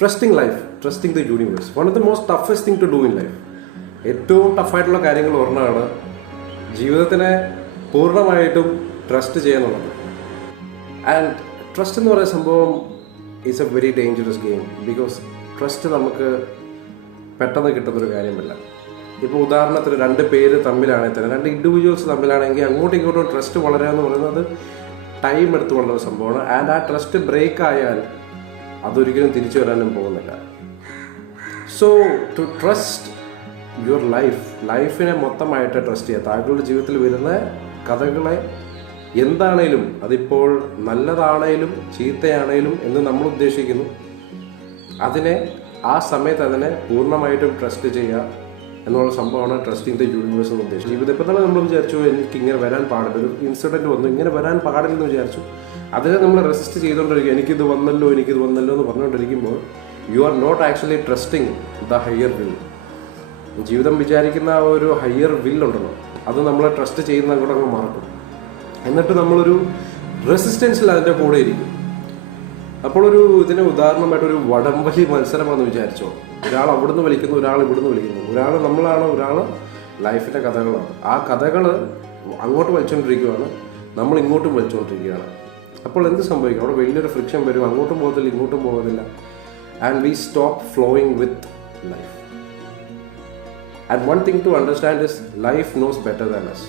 Trusting life, trusting the universe, one of the most toughest thing to do in life. ഏറ്റവും ടഫായിട്ടുള്ള കാര്യങ്ങൾ ഒരെണ്ണമാണ് ജീവിതത്തിനെ പൂർണ്ണമായിട്ടും ട്രസ്റ്റ് ചെയ്യാന്നുള്ളത്. ആൻഡ് ട്രസ്റ്റ് എന്ന് പറയുന്ന സംഭവം is A very dangerous game. Because trust നമുക്ക് പെട്ടെന്ന് കിട്ടുന്നൊരു കാര്യമല്ല. ഇപ്പോൾ ഉദാഹരണത്തിന് രണ്ട് പേര് തമ്മിലാണെങ്കിൽ തന്നെ, രണ്ട് ഇൻഡിവിജ്വൽസ് തമ്മിലാണെങ്കിൽ അങ്ങോട്ടും ഇങ്ങോട്ടും ട്രസ്റ്റ് വളരുക എന്ന് പറയുന്നത് ടൈം എടുത്തുകൊണ്ടുള്ള ഒരു സംഭവമാണ്. ആൻഡ് ആ ട്രസ്റ്റ് ബ്രേക്ക് ആയാൽ അതൊരിക്കലും തിരിച്ചു വരാനും പോകുന്നില്ല. സോ ടു ട്രസ്റ്റ് യുവർ ലൈഫിനെ മൊത്തമായിട്ട് ട്രസ്റ്റ് ചെയ്യുക. താങ്കളുടെ ജീവിതത്തിൽ വരുന്ന കഥകളെ എന്താണേലും, അതിപ്പോൾ നല്ലതാണേലും ചീത്തയാണേലും എന്ന് നമ്മൾ ഉദ്ദേശിക്കുന്നു, അതിനെ ആ സമയത്ത് അതിനെ പൂർണ്ണമായിട്ടും ട്രസ്റ്റ് ചെയ്യുക എന്നുള്ള സംഭവമാണ് ട്രസ്റ്റിംഗ് ദ യൂണിവേഴ്സ് എന്ന് ഉദ്ദേശിച്ചത്. ജീവിതം ഇപ്പോൾ തന്നെ നമ്മൾ വിചാരിച്ചു എനിക്ക് ഇങ്ങനെ വരാൻ പാടില്ല, ഒരു ഇൻസിഡൻറ്റ് വന്നു, ഇങ്ങനെ വരാൻ പാടില്ലെന്ന് വിചാരിച്ചു, അതിനെ നമ്മൾ റെസിസ്റ്റ് ചെയ്തുകൊണ്ടിരിക്കുക. എനിക്കിത് വന്നല്ലോ എന്ന് പറഞ്ഞുകൊണ്ടിരിക്കുമ്പോൾ you are not actually trusting the higher will. ജീവിതം വിചാരിക്കുന്ന ആ ഒരു ഹയർ വില്ലുണ്ടല്ലോ, അത് നമ്മളെ ട്രസ്റ്റ് ചെയ്യുന്ന അങ്ങോട്ടങ്ങ് മറക്കും. എന്നിട്ട് നമ്മളൊരു റെസിസ്റ്റൻസിൽ അതിൻ്റെ കൂടെ ഇരിക്കും. അപ്പോൾ ഇതിന് ഉദാഹരണമായിട്ടൊരു വടംവലി മത്സരമാണെന്ന് വിചാരിച്ചോ. ഒരാൾ അവിടുന്ന് വലിക്കുന്നു, ഒരാൾ ഇവിടുന്ന് വലിക്കുന്നു, ഒരാൾ നമ്മളാണ്, ഒരാൾ ലൈഫിൻ്റെ കഥകളാണ്. ആ കഥകൾ അങ്ങോട്ട് വലിച്ചുകൊണ്ടിരിക്കുകയാണ്, നമ്മൾ ഇങ്ങോട്ടും വലിച്ചുകൊണ്ടിരിക്കുകയാണ്. അപ്പോൾ എന്ത് സംഭവിക്കും? അവിടെ വലിയൊരു ഫ്രിക്ഷൻ വരും, അങ്ങോട്ടും പോകത്തില്ല ഇങ്ങോട്ടും പോകുന്നില്ല. And we stop flowing with life. And one thing to understand is life knows better than us.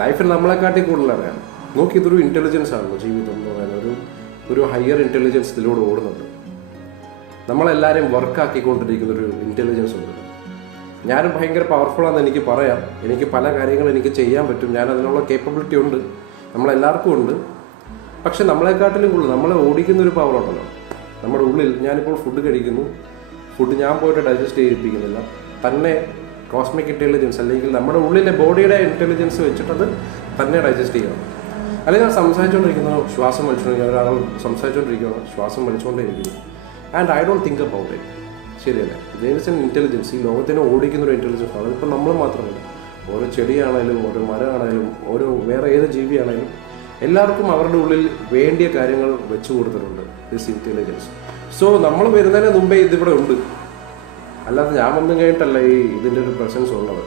ലൈഫിൽ നമ്മളെക്കാട്ടി കൂടുതൽ അറിയാം. നോക്കി, ഇതൊരു ഇൻ്റലിജൻസ് ആണല്ലോ ജീവിതം എന്ന് പറയുന്നത്. ഒരു ഹയർ ഇൻ്റലിജൻസ് ഇതിലൂടെ ഓടുന്നുണ്ട്. നമ്മളെല്ലാവരെയും വർക്കാക്കിക്കൊണ്ടിരിക്കുന്ന ഒരു ഇൻ്റലിജൻസ് ഉണ്ട്. ഞാനും ഭയങ്കര പവർഫുള്ളാണെന്ന് എനിക്ക് പറയാം. എനിക്ക് പല കാര്യങ്ങളും എനിക്ക് ചെയ്യാൻ പറ്റും, ഞാൻ അതിനുള്ള കേപ്പബിലിറ്റി ഉണ്ട്, നമ്മളെല്ലാവർക്കും ഉണ്ട്. പക്ഷെ നമ്മളെക്കാട്ടിലും കൂടുതൽ നമ്മളെ ഓടിക്കുന്നൊരു പവർ ഉണ്ടല്ലോ നമ്മുടെ ഉള്ളിൽ. ഞാനിപ്പോൾ ഫുഡ് കഴിക്കുന്നു, ഫുഡ് ഞാൻ പോയിട്ട് ഡൈജസ്റ്റ് ചെയ്യിപ്പിക്കുന്നില്ല, തന്നെ കോസ്മിക് ഇൻ്റലിജൻസ് അല്ലെങ്കിൽ നമ്മുടെ ഉള്ളിലെ ബോഡിയുടെ ഇൻ്റലിജൻസ് വെച്ചിട്ടത് തന്നെ ഡൈജസ്റ്റ് ചെയ്യണം. അല്ലെങ്കിൽ ഞാൻ സംസാരിച്ചുകൊണ്ടിരിക്കുന്നു, ശ്വാസം വലിച്ചുകൊണ്ടിരിക്കുന്നു, ഒരാൾ സംസാരിച്ചുകൊണ്ടിരിക്കുകയാണ്, ശ്വാസം വലിച്ചുകൊണ്ടേയിരിക്കുന്നു, and I don't think about it. ശരിയല്ല, ദെയർ ഇസ് എൻ ഇൻ്റലിജൻസ്. ഈ ലോകത്തിനെ ഓടിക്കുന്നൊരു ഇൻ്റലിജൻസ് ആണ്. അതിപ്പോൾ നമ്മൾ മാത്രമല്ല, ഓരോ ചെടിയാണേലും ഓരോ മരമാണേലും ഓരോ വേറെ ഏത് ജീവിയാണേലും എല്ലാവർക്കും അവരുടെ ഉള്ളിൽ വേണ്ടിയ കാര്യങ്ങൾ വെച്ചു കൊടുത്തിട്ടുണ്ട് ദിസ് ഇൻ്റലിജൻസ്. സോ നമ്മൾ വരുന്നതിന് മുമ്പേ ഇതിവിടെ ഉണ്ട്, അല്ലാതെ ഞാൻ വന്നു കഴിഞ്ഞിട്ടല്ല ഇതിൻ്റെ ഒരു പ്രസൻസ് ഉള്ളത്.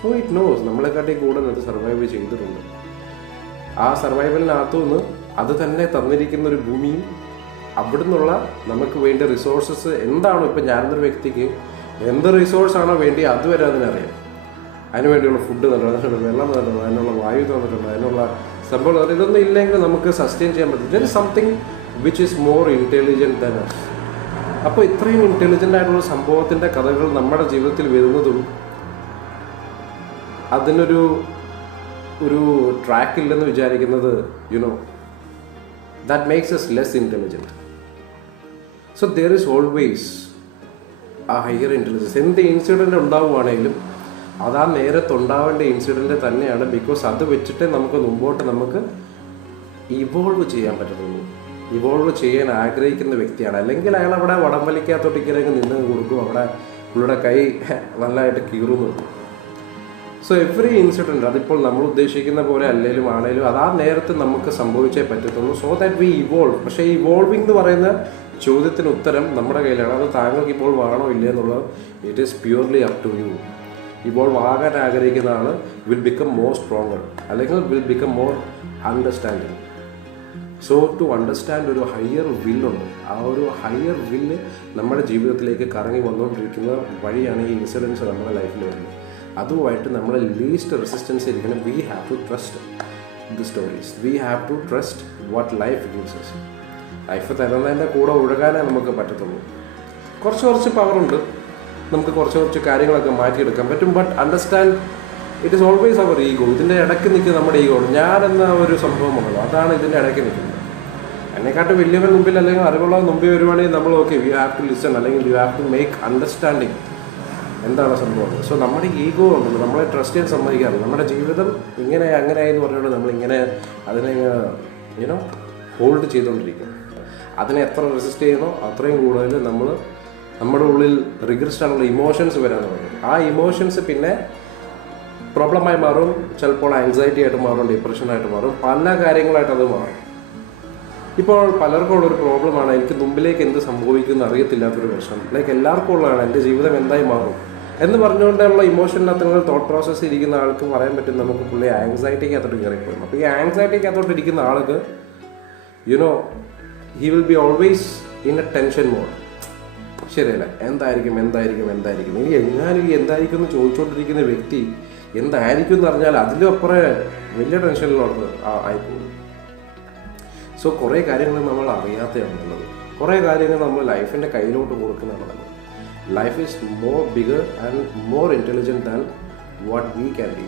സോ ഇറ്റ് നോസ് നമ്മളെക്കാട്ടി കൂടുതൽ അത് സർവൈവ് ചെയ്തിട്ടുണ്ട്. ആ സർവൈവലിനകത്തുനിന്ന് അത് തന്നെ തന്നിരിക്കുന്ന ഒരു ഭൂമിയും അവിടെ നിന്നുള്ള നമുക്ക് വേണ്ട റിസോഴ്സസ് എന്താണോ, ഇപ്പം ഞാനൊരു വ്യക്തിക്ക് എന്ത് റിസോഴ്സാണോ വേണ്ടി അതുവരെ അതിനറിയാം. അതിനുവേണ്ടിയുള്ള ഫുഡ് തന്നിട്ടുണ്ട്, അതിനുള്ള വെള്ളം തന്നിട്ടുണ്ട്, അതിനുള്ള വായു തന്നിട്ടുണ്ട്, അതിനുള്ള സംഭവം. ഇതൊന്നും ഇല്ലെങ്കിൽ നമുക്ക് സസ്റ്റെയിൻ ചെയ്യാൻ പറ്റും. There is something which is more intelligent than us. അപ്പോൾ ഇത്രയും ഇൻ്റലിജൻ്റ് ആയിട്ടുള്ള സംഭവത്തിൻ്റെ കഥകൾ നമ്മുടെ ജീവിതത്തിൽ വരുന്നതും അതിനൊരു ട്രാക്ക് ഇല്ലെന്ന് വിചാരിക്കുന്നത്, you know, that makes S less intelligent. So there is always ആ ഹയർ ഇൻ്റലിജൻസ്. എന്ത് ഇൻസിഡൻറ്റ് ഉണ്ടാവുകയാണെങ്കിലും അത് ആ നേരത്തുണ്ടാവേണ്ട ഇൻസിഡൻറ്റ് തന്നെയാണ്. ബിക്കോസ് അത് വെച്ചിട്ട് നമുക്ക് ഇവോൾവ് ചെയ്യാൻ പറ്റുള്ളൂ. ഇവോൾവ് ചെയ്യാൻ ആഗ്രഹിക്കുന്ന വ്യക്തിയാണ്. അല്ലെങ്കിൽ അയാൾ അവിടെ വടം വലിക്കാത്തോട്ട് ഇങ്ങനെ നിന്ന് കൊടുക്കും, അവിടെ പുള്ളിയുടെ കൈ നല്ലതായിട്ട് കീറുന്നു. സോ എവറി ഇൻസിഡൻറ്റ് അതിപ്പോൾ നമ്മൾ ഉദ്ദേശിക്കുന്ന പോലെ അല്ലെങ്കിലും ആണെങ്കിലും അത് ആ നേരത്തെ നമുക്ക് സംഭവിച്ചേ പറ്റത്തുള്ളൂ. So that V evolve. പക്ഷേ ഇവോൾവിംഗ് എന്ന് പറയുന്ന ചോദ്യത്തിന് ഉത്തരം നമ്മുടെ കയ്യിലാണ്. അത് താങ്കൾക്ക് ഇപ്പോൾ വേണോ ഇല്ലേ എന്നുള്ളത് it is purely up to you. Evolve ആകാൻ ആഗ്രഹിക്കുന്ന ആൾ വിൽ ബിക്കം മോർ സ്ട്രോങ്ങർ, അല്ലെങ്കിൽ will become more understanding. So to understand ഒരു ഹയർ വില്ലുണ്ട്. ആ ഒരു ഹയർ വില്ല് നമ്മുടെ ജീവിതത്തിലേക്ക് കറങ്ങി വന്നുകൊണ്ടിരിക്കുന്ന വഴിയാണ് ഈ ഇൻസിഡൻസ് നമ്മുടെ ലൈഫിൽ വരുന്നത്. അതുമായിട്ട് നമ്മൾ ലീസ്റ്റ് റെസിസ്റ്റൻസ് ഇരിക്കണം. We have to trust the stories. We have to trust what life gives us. Life തരുന്നതിൻ്റെ കൂടെ ഒഴുകാനേ നമുക്ക് പറ്റത്തുള്ളൂ. കുറച്ച് പവറുണ്ട്, നമുക്ക് കുറച്ച് കാര്യങ്ങളൊക്കെ മാറ്റിയെടുക്കാൻ പറ്റും. But understand it is always our ego. ഇതിൻ്റെ ഇടയ്ക്ക് നിൽക്കുന്ന നമ്മുടെ ഈഗോ, ഞാനെന്ന ഒരു സംഭവമാണല്ലോ, അതാണ് ഇതിൻ്റെ ഇടയ്ക്ക് നിൽക്കുന്നത്. എന്നെക്കാട്ട് വലിയവൻ മുമ്പിൽ അല്ലെങ്കിൽ അറിവുള്ള മുമ്പിൽ വരുവാണെങ്കിൽ നമ്മൾ okay we have to listen, അല്ലെങ്കിൽ we have to make understanding എന്താണ് സംഭവം. സോ നമ്മുടെ ഈഗോ ഉണ്ടല്ലോ, നമ്മളെ ട്രസ്റ്റ് ചെയ്യാൻ സമ്മതിക്കാറില്ല. നമ്മുടെ ജീവിതം ഇങ്ങനെ അങ്ങനെയായെന്ന് പറഞ്ഞുകൊണ്ട് നമ്മളിങ്ങനെ അതിനെ ഹോൾഡ് ചെയ്തുകൊണ്ടിരിക്കും. അതിനെ എത്ര റെസിസ്റ്റ് ചെയ്യുന്നോ അത്രയും കൂടുതൽ നമ്മുടെ ഉള്ളിൽ റിഗ്രസ്റ്റ് ആണുള്ള ഇമോഷൻസ് വരാൻ തുടങ്ങും. ആ ഇമോഷൻസ് പിന്നെ പ്രോബ്ലമായി മാറും, ചിലപ്പോൾ ആൻസൈറ്റി ആയിട്ട് മാറും, ഡിപ്രഷനായിട്ട് മാറും, പല കാര്യങ്ങളായിട്ട് അത് മാറും. ഇപ്പോൾ പലർക്കും ഉള്ളൊരു പ്രോബ്ലമാണ് എനിക്ക് മുമ്പിലേക്ക് എന്ത് സംഭവിക്കുമെന്ന് അറിയത്തില്ലാത്തൊരു പ്രശ്നം. ലൈക്ക് എല്ലാവർക്കും ഉള്ളതാണ് എൻ്റെ ജീവിതം എന്തായി മാറും എന്ന് പറഞ്ഞുകൊണ്ടുള്ള ഇമോഷനകത്ത് തോട്ട് പ്രോസസ്സ് ഇരിക്കുന്ന ആൾക്ക് പറയാൻ പറ്റും നമുക്ക് പുള്ളി ആങ്സൈറ്റിക്കകത്തോട്ട് കയറിപ്പോകും. അപ്പോൾ ഈ ആങ്സൈറ്റിക്കകത്തോട്ട് ഇരിക്കുന്ന ആൾക്ക് he will be always in a tension mode. ശരിയല്ല, എന്തായിരിക്കും ഇനി എങ്ങാനും ഈ എന്തായിരിക്കും എന്ന് ചോദിച്ചുകൊണ്ടിരിക്കുന്ന വ്യക്തി എന്തായിരിക്കും എന്ന് പറഞ്ഞാൽ അതിലും അപ്പുറം വലിയ ടെൻഷനിലോട്ട് ആയിപ്പോകും. സോ കുറേ കാര്യങ്ങൾ നമ്മൾ അറിയാത്തതാണുള്ളത്, കുറേ കാര്യങ്ങൾ നമ്മൾ ലൈഫിൻ്റെ കയ്യിലോട്ട് കൊടുക്കുന്നതാണ് നല്ലത്. Life is more bigger and more intelligent than what we can be.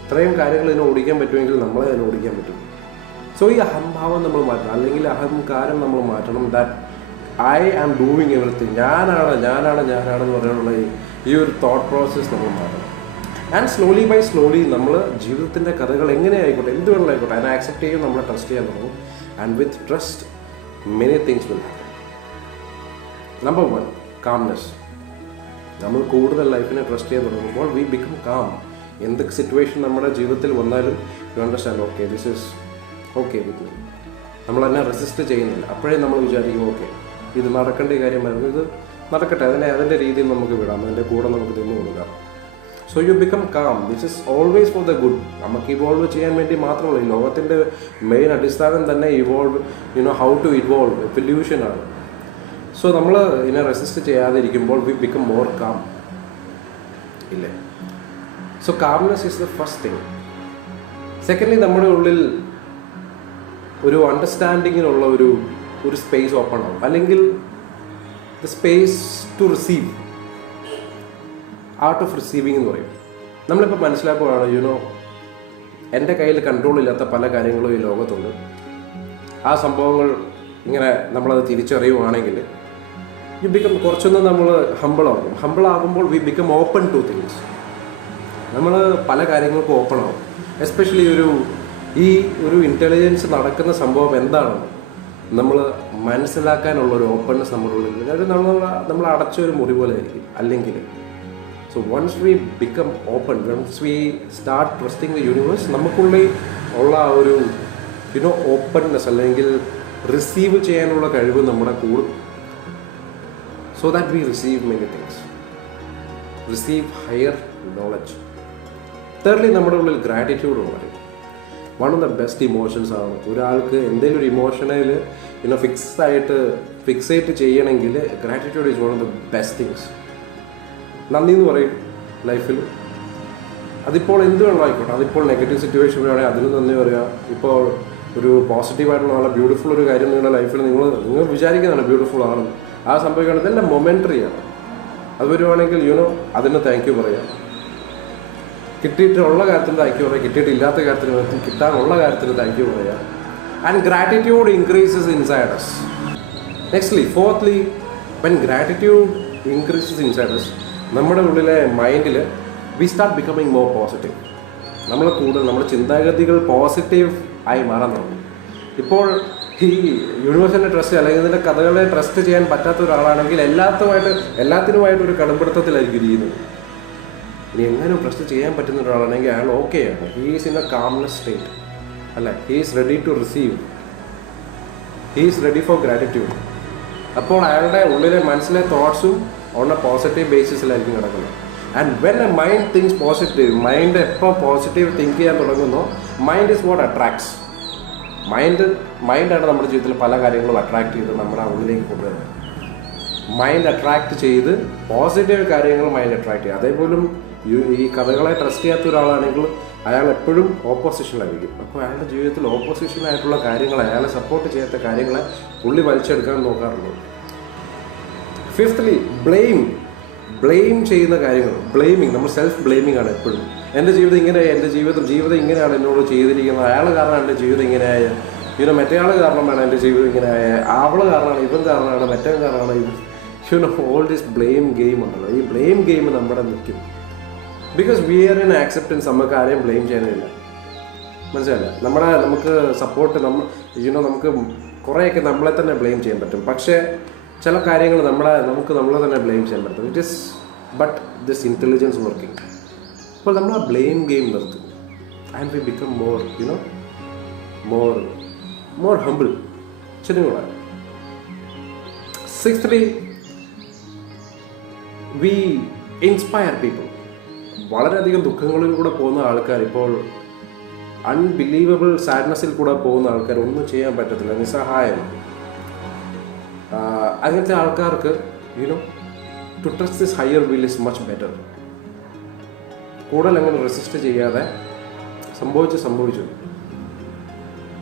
ഇത്രയും കാര്യങ്ങൾ ഇതിനെ ഓടിക്കാൻ പറ്റുമെങ്കിൽ നമ്മളെ അതിനെ ഓടിക്കാൻ പറ്റും. സോ ഈ അഹംഭാവം നമ്മൾ മാറ്റണം, അല്ലെങ്കിൽ അഹങ്കാരം നമ്മൾ മാറ്റണം. That I am doing everything, ഞാനാണെന്ന് പറയാനുള്ള ഈ ഒരു തോട്ട് പ്രോസസ്സ് നമ്മൾ മാറ്റണം. ആൻഡ് സ്ലോലി ബൈ സ്ലോലി നമ്മൾ ജീവിതത്തിൻ്റെ കഥകൾ എങ്ങനെ ആയിക്കോട്ടെ, എന്ത് വേണമെന്നായിക്കോട്ടെ, അതിനെ ആക്സെപ്റ്റ് ചെയ്യും, നമ്മളെ ട്രസ്റ്റ് ചെയ്യാൻ തുടങ്ങും. And with trust many things will happen. Number 1, calmness. നമ്മൾ കൂടുതൽ ലൈഫിനെ ട്രസ്റ്റ് ചെയ്യാൻ തുടങ്ങുമ്പോൾ വി ബിക്കം കാം. എന്ത് സിറ്റുവേഷൻ നമ്മുടെ ജീവിതത്തിൽ വന്നാലും you understand, okay this is okay with me. നമ്മൾ അതിനെ റെസിസ്റ്റ് ചെയ്യുന്നില്ല. അപ്പോഴേ നമ്മൾ വിചാരിക്കും ഓക്കെ ഇത് നടക്കേണ്ട കാര്യമായിരുന്നു, ഇത് നടക്കട്ടെ, അതിൻ്റെ രീതിയിൽ നമുക്ക് വിടാം, അതിൻ്റെ കൂടെ നമുക്ക് നിന്ന് കൊടുക്കാം. So you become calm. This is always for the good. നമുക്ക് ഇവോൾവ് ചെയ്യാൻ വേണ്ടി മാത്രമല്ല. ഈ ലോകത്തിൻ്റെ മെയിൻ അടിസ്ഥാനം തന്നെ ഹൗ ടു ഇവോൾവ്, എവല്യൂഷനാണ്. സോ നമ്മൾ ഇതിനെ റെസിസ്റ്റ് ചെയ്യാതിരിക്കുമ്പോൾ വി ബിക്കം മോർ കാം, ഇല്ലേ? So calmness is the first thing. Secondly, നമ്മുടെ ഉള്ളിൽ ഒരു അണ്ടർസ്റ്റാൻഡിങ്ങിനുള്ള ഒരു സ്പേസ് ഓപ്പൺ ആവും, അല്ലെങ്കിൽ the space to receive. Art of receiving എന്ന് പറയും. നമ്മളിപ്പോൾ മനസ്സിലാക്കുകയാണ് എൻ്റെ കയ്യിൽ കൺട്രോൾ ഇല്ലാത്ത പല കാര്യങ്ങളും ഈ ലോകത്തുണ്ട്. ആ സംഭവങ്ങൾ ഇങ്ങനെ നമ്മളത് തിരിച്ചറിയുവാണെങ്കിൽ യു ബിക്കം കുറച്ചൊന്ന് നമ്മൾ ഹമ്പിളാകും. ഹമ്പിളാകുമ്പോൾ we become open to things. നമ്മൾ പല കാര്യങ്ങൾക്കും ഓപ്പൺ ആകും. എസ്പെഷ്യലി ഈ ഇൻ്റലിജൻസ് നടക്കുന്ന സംഭവം എന്താണെന്ന് നമ്മൾ മനസ്സിലാക്കാനുള്ളൊരു ഓപ്പൺനെസ് നമ്മുടെ ഉള്ളിൽ. അതായത് നമ്മൾ അടച്ചൊരു മുറി പോലെ ആയിരിക്കും അല്ലെങ്കിൽ. So once we become open, once we start trusting the universe, നമുക്കുള്ളിൽ ഉള്ള ഒരു ഓപ്പൺനെസ് അല്ലെങ്കിൽ റിസീവ് ചെയ്യാനുള്ള കഴിവ് നമ്മുടെ കൂടും. So that we receive many things, receive higher knowledge. Thirdly, നമ്മുടെ ഉള്ളിൽ ഗ്രാറ്റിറ്റ്യൂഡ് എന്ന് പറയും. One of the best emotions ആണ്. ഒരാൾക്ക് എന്തെങ്കിലും ഒരു ഇമോഷനിൽ ഫിക്സേറ്റ് ചെയ്യണമെങ്കിൽ gratitude is one of the best things. നന്ദി എന്ന് പറയും ലൈഫിൽ. അതിപ്പോൾ എന്ത് വേണമായിക്കോട്ടെ, അതിപ്പോൾ നെഗറ്റീവ് സിറ്റുവേഷൻ വേണമെങ്കിൽ അതിന് നന്ദി പറയുക. ഇപ്പോൾ ഒരു പോസിറ്റീവായിട്ടുള്ള നല്ല ബ്യൂട്ടിഫുൾ ഒരു കാര്യം നിങ്ങളുടെ ലൈഫിൽ നിങ്ങൾ വിചാരിക്കുന്നതാണ് ബ്യൂട്ടിഫുൾ ആണ്, ആ സംഭവിക്കുകയാണ്, ഇതെല്ലാം മൊമെൻ്ററിയാണ്. അത് വരുവാണെങ്കിൽ അതിന് താങ്ക് യു പറയുക. കിട്ടിയിട്ടുള്ള കാര്യത്തിന് താങ്ക് യു പറയുക, കിട്ടിയിട്ടില്ലാത്ത കാര്യത്തിന്, കിട്ടാനുള്ള കാര്യത്തിന് താങ്ക് യു പറയുക. And gratitude increases inside us. Nextly, fourth, when gratitude increases inside us, നമ്മുടെ ഉള്ളിലെ മൈൻഡിൽ we start becoming more positive. നമ്മുടെ ചിന്താഗതികൾ പോസിറ്റീവ് ആയി മാറാൻ തുടങ്ങും. ഇപ്പോൾ ഈ യൂണിവേഴ്സിൻ്റെ ട്രസ്റ്റ് അല്ലെങ്കിൽ ഇതിൻ്റെ കഥകളെ ട്രസ്റ്റ് ചെയ്യാൻ പറ്റാത്ത ഒരാളാണെങ്കിൽ എല്ലാത്തിനുമായിട്ട് ഒരു കടുംപിടുത്തത്തിലായിരിക്കും ഇരിക്കുന്നത്. ഇനി എങ്ങനെയും ട്രസ്റ്റ് ചെയ്യാൻ പറ്റുന്ന ഒരാളാണെങ്കിൽ അയാൾ ഓക്കെയാണ്. He is in a calmness state, അല്ല, he is ready to receive, he is ready for gratitude. അപ്പോൾ അയാളുടെ ഉള്ളിലെ മനസ്സിലെ തോട്ട്സും ഓൺ എ പോസിറ്റീവ് ബേസിസിലായിരിക്കും കിടക്കുന്നത്. And when a mind thinks positive, mind എപ്പോൾ പോസിറ്റീവ് തിങ്ക് ചെയ്യാൻ തുടങ്ങുന്നോ, മൈൻഡ് ഈസ് വാട്ട് അട്രാക്ട്സ്. മൈൻഡാണ് നമ്മുടെ ജീവിതത്തിൽ പല കാര്യങ്ങളും അട്രാക്ട് ചെയ്ത് നമ്മുടെ ഉള്ളിലേക്ക് കൊണ്ടുവരുന്നത്. മൈൻഡ് അട്രാക്ട് ചെയ്ത് പോസിറ്റീവ് കാര്യങ്ങൾ മൈൻഡ് അട്രാക്ട് ചെയ്യുക. അതേപോലും ഈ കഥകളെ ട്രസ്റ്റ് ചെയ്യാത്ത ഒരാളാണെങ്കിൽ അയാൾ എപ്പോഴും ഓപ്പോസിഷനിലായിരിക്കും. അപ്പോൾ അയാളുടെ ജീവിതത്തിൽ ഓപ്പോസിഷനായിട്ടുള്ള കാര്യങ്ങൾ, അയാളെ സപ്പോർട്ട് ചെയ്യാത്ത കാര്യങ്ങളെ പുള്ളി വലിച്ചെടുക്കാൻ നോക്കാറുള്ളൂ. ഫിഫ്ത്ത്ലി, ബ്ലെയിം ചെയ്യുന്ന കാര്യങ്ങൾ. ബ്ലെയിമിങ്, നമ്മൾ സെൽഫ് ബ്ലെയിമിംഗ് ആണ് എപ്പോഴും. എൻ്റെ ജീവിതം ഇങ്ങനെയായി, എൻ്റെ ജീവിതം ഇങ്ങനെയാണ് എന്നോട് ചെയ്തിരിക്കുന്നത്, അയാൾ കാരണം എൻ്റെ ജീവിതം ഇങ്ങനെയായ, മറ്റേയാൾ കാരണമാണ് എൻ്റെ ജീവിതം ഇങ്ങനെയായ, അവൾ കാരണമാണ്, ഇവൻ കാരണമാണ്, മറ്റേ കാരണമാണ്. ഓൾ ദിസ് ബ്ലെയിം ഗെയിം ഉണ്ടല്ലോ, ഈ ബ്ലെയിം ഗെയിം നമ്മുടെ നിൽക്കും. Because we are in acceptance. നമുക്ക് ആരെയും ബ്ലെയിം ചെയ്യാനില്ല, മനസ്സിലല്ല. നമുക്ക് സപ്പോർട്ട്, നമുക്ക് കുറേയൊക്കെ നമ്മളെ തന്നെ ബ്ലെയിം ചെയ്യാൻ പറ്റും. പക്ഷേ ചില കാര്യങ്ങൾ നമ്മളെ തന്നെ ബ്ലെയിം ചെയ്യാൻ പറ്റും. It is but this intelligence working. അപ്പോൾ നമ്മൾ ആ ബ്ലെയിം ഗെയിം നിർത്തും. And we become more more humble, ഇച്ചിരി കൂടെ. സിക്സ്ത്ലി, വി ഇൻസ്പയർ പീപ്പിൾ. വളരെയധികം ദുഃഖങ്ങളിലൂടെ പോകുന്ന ആൾക്കാർ, ഇപ്പോൾ അൺബിലീവബിൾ സാഡ്നെസ്സിൽ കൂടെ പോകുന്ന ആൾക്കാർ, ഒന്നും ചെയ്യാൻ പറ്റത്തില്ല, നിസ്സഹായം. അങ്ങനത്തെ ആൾക്കാർക്ക് to trust this higher will is much better. കൂടുതൽ അങ്ങനെ റെസിസ്റ്റ് ചെയ്യാതെ സംഭവിച്ചു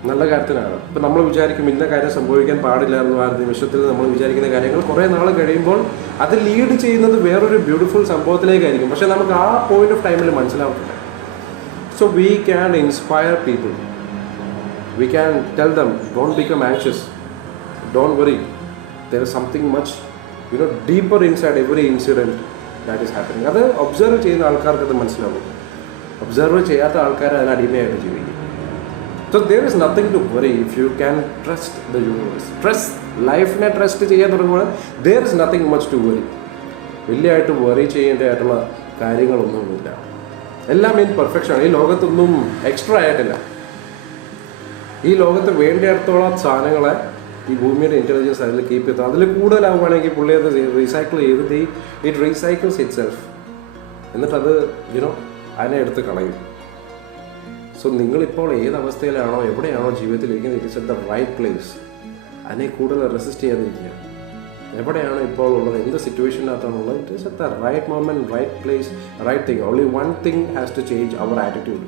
നല്ല കാര്യത്തിനാണ്. ഇപ്പം നമ്മൾ വിചാരിക്കും ഇന്ന കാര്യം സംഭവിക്കാൻ പാടില്ല എന്ന് ആ നിമിഷത്തിൽ നമ്മൾ വിചാരിക്കുന്ന കാര്യങ്ങൾ കുറേ നാൾ കഴിയുമ്പോൾ അത് ലീഡ് ചെയ്യുന്നത് വേറൊരു ബ്യൂട്ടിഫുൾ സംഭവത്തിലേക്കായിരിക്കും. പക്ഷെ നമുക്ക് ആ പോയിന്റ് ഓഫ് ടൈമിൽ മനസ്സിലാവത്തില്ല. So we can inspire people. We can tell them don't become anxious, don't worry, there is something much deeper inside every incident that is happening. അത് ഒബ്സർവ് ചെയ്യുന്ന ആൾക്കാർക്ക് അത് മനസ്സിലാവും. ഒബ്സർവ് ചെയ്യാത്ത ആൾക്കാർ അതിന് അടിമയായിട്ട് ജീവിക്കും. So there is nothing to worry if you can trust the universe. ലൈഫിനെ ട്രസ്റ്റ് ചെയ്യാൻ തുടങ്ങുമ്പോൾ there is nothing much to worry. വലിയതായിട്ട് വറി ചെയ്യേണ്ടതായിട്ടുള്ള കാര്യങ്ങളൊന്നുമില്ല. എല്ലാം ഇൻ പെർഫെക്ഷൻ. ഈ ലോകത്തൊന്നും എക്സ്ട്രാ ആയിട്ടില്ല. ഈ ലോകത്ത് വേണ്ടിയിടത്തോളം സാധനങ്ങളെ ഈ ഭൂമിയുടെ ഇൻ്റലിജൻസ് അതിൽ കീപ്പ് ചെയ്തു. അതിൽ കൂടുതലാവുകയാണെങ്കിൽ പുള്ളി അത് റീസൈക്കിൾ ചെയ്ത് ഇറ്റ് റീസൈക്കിൾസ് ഇറ്റ് സെൽഫ്. എന്നിട്ടത് അതിനെ എടുത്ത് കളയും. സോ നിങ്ങളിപ്പോൾ ഏത് അവസ്ഥയിലാണോ എവിടെയാണോ ജീവിതത്തിലിരിക്കുന്നത്, it is at the right place. അതിനെ കൂടുതൽ റെസിസ്റ്റ് ചെയ്യാതിരിക്കുക. എവിടെയാണ് ഇപ്പോൾ ഉള്ളത്, എന്ത് സിറ്റുവേഷനകത്താണുള്ളത്, it is at the right moment, right place, right thing. Only one thing has to change our attitude.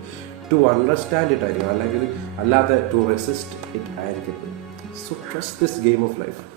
To understand it ആയിരിക്കും, അല്ലെങ്കിൽ അല്ലാതെ ടു റെസിസ്റ്റ് ഇറ്റ് ആയിരിക്കും. So trust this game of life.